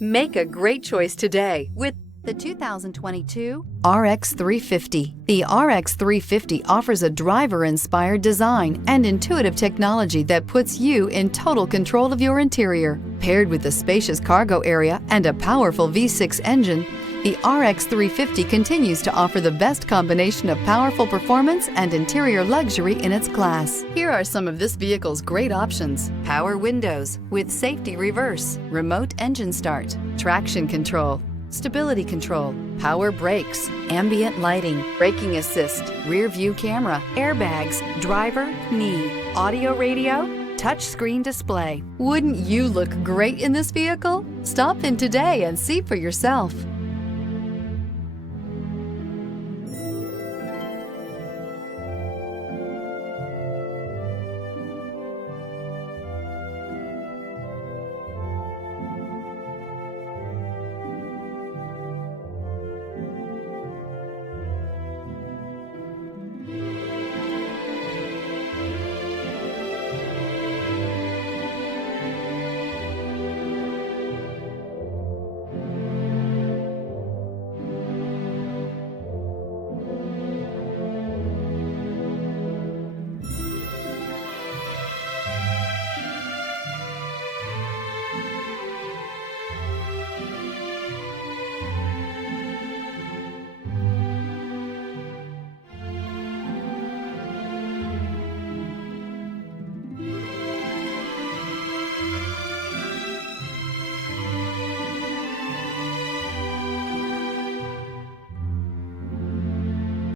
Make a great choice today with the 2022 RX 350. The RX 350 offers a driver-inspired design and intuitive technology that puts you in total control of your interior. Paired with a spacious cargo area and a powerful V6 engine, the RX 350 continues to offer the best combination of powerful performance and interior luxury in its class. Here are some of this vehicle's great options: power windows with safety reverse, remote engine start, traction control, stability control, power brakes, ambient lighting, braking assist, rear view camera, airbags, driver, knee, audio radio, touchscreen display. Wouldn't you look great in this vehicle? Stop in today and see for yourself.